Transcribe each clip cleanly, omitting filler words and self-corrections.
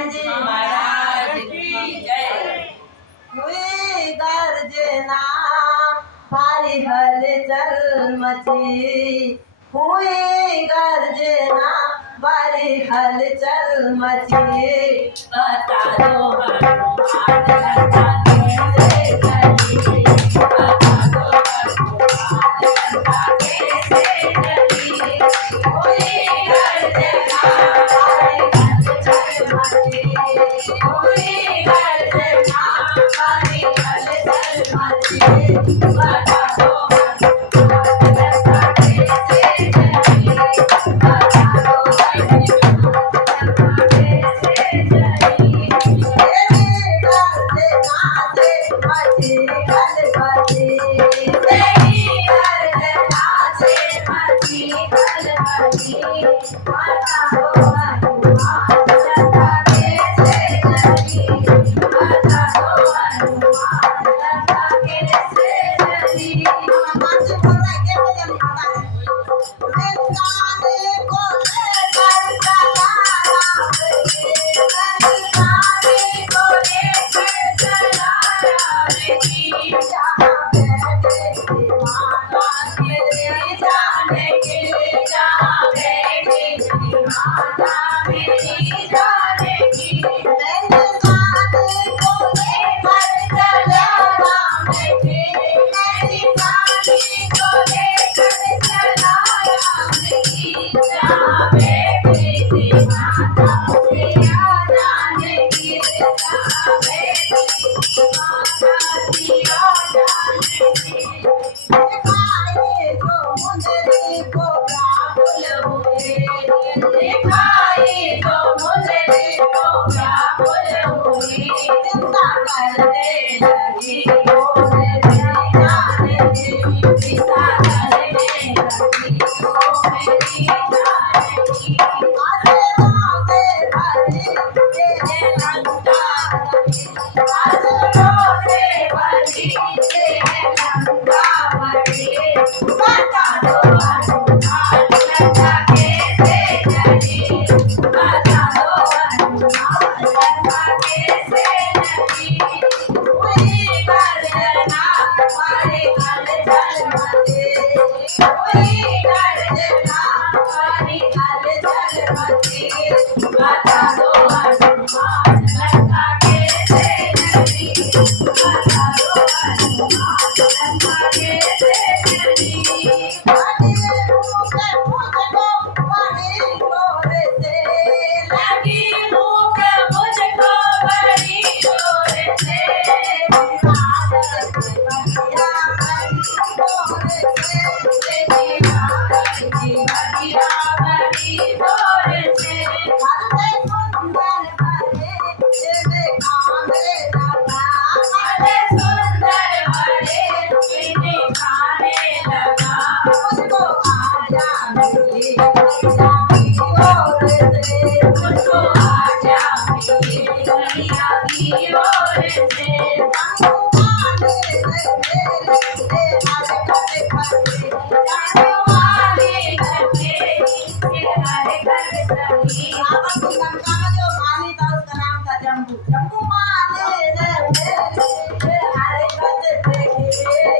जी महाराज की जय। हुई गर्जना भारी हलचल मची, हुई गर्जना भारी हलचल मची। बता दो हनुमान लंका कैसे चली, बता दो हनुमान लंका कैसे चली। हुई गर्जना भारी हलचल मची, हुई गर्जना भारी हलचल मची। बता दो हनुमान लंका कैसे चली, बता दो हनुमान लंका कैसे चली। तेरी गर्जना से मची खलबली, तेरी गर्जना से मची खलबली। बता दो हनुमान लंका कैसे चली, बता दो हनुमान लंका कैसे चली। हनुमान जी बोल रहे कैसे चली बता दो। वृंदावन को लेकर चला राम जी, वृंदावन को लेकर चला राम जी। जहाँ बैठे माता मेरी जानकी, जहाँ बैठी माता मेरी जानकी। वृंदावन को लेकर चला राम जी, वृंदावन को लेकर चला राम जी। जहाँ बैठी माता मेरी जानकी, जहाँ बैठी माता मेरी जानकी। दिखाए जो मुंदरी को राहुल हुए, दिखाए जो मुंदरी को राहुल हुए। चिंता करने लगी वो मेरी जानकी, चिंता करने लगी वो मेरी जानकी। आसे पासे भरी तेरे लंका भरी, आसरों से भरी तेरे लंका भरी। बता दो हनुमान लंका कैसे चली, बता दो हनुमान लंका कैसे चली। हुई गर्जना भारी हलचल मची, हुई गर्जना भारी हलचल मची। बता दो हनुमान लंका कैसे चली, बता दो हनुमान लंका कैसे चली। लगी भूख मुझको बड़ी जोर से, लगी भूख मुझको बड़ी जोर से। भारत बढ़िया बड़ी जोर से, तेरी भारत की बढ़िया बड़ी जोर से। भले सुंदर भले तेरे खाने लगा, भले सुंदर भले तेरे खाने लगा। मुझको आजा मिली गैया की ओर से, मुझको आजा मिली गैया की ओर से। जमुआने से मेरे हर घर खड़ी, जमुआने से हर घर सभी। बाबा की लंका में जो माली था उसका नाम था जम्बू। जम्बू माले रे मेरे हर घर देखी,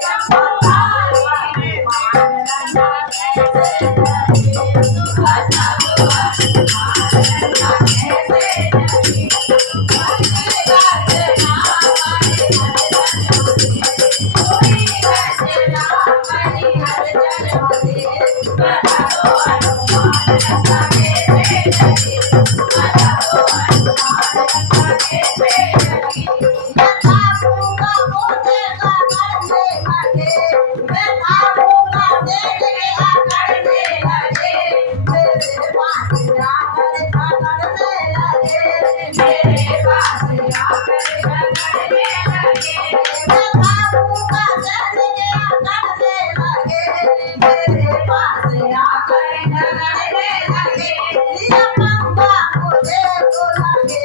जम्बू माले मान लंका कैसे चली। बता दो हनुमान लंका कैसे चली। हुई गर्जना भारी हलचल मची, हुई गर्जना भारी हलचल मची। बता दो हनुमान लंका कैसे चली, बता दो हनुमान लंका कैसे चली। मैं खाऊंगा मोटेगा करने लगे, मैं खाऊंगा देखेगा करने लगे। मेरे पास आकर झगड़ने लगे, मेरे पास आकर झगड़ने लगे। मैं खाऊंगा देखेगा करने लगे, मेरे पास आकर झगड़ने लगे। लिया पंगा मुझे को लगे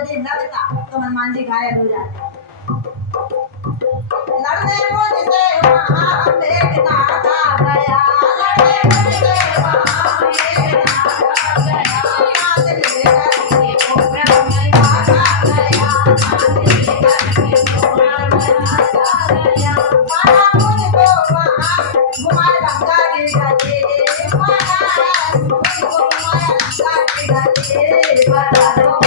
हनुमान जी घायल हो जाते लड़ने मुझसे वहाँ मेघनाथ आ गया लड़ने मुझसे वहाँ मेघनाथ आ गया नाथ लेकर के ब्रह्मनाथ आ गया नाथ लेकर के ब्रह्मनाथ आ गया माना मुझको वहाँ घुमाए गंगा की गली माना मुझको घुमाए गंगा की गली बता दो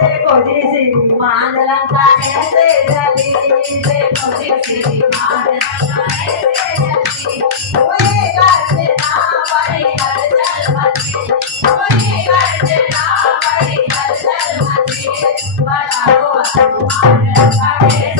देखो जी श्री मान लंका ऐसे जली देखो जी श्री मान लंका ऐसे जली कोई करते ना बड़ी हलचल मची कोई करते ना बड़ी हलचल मची बड़ा हो हनुमान लंका ऐसे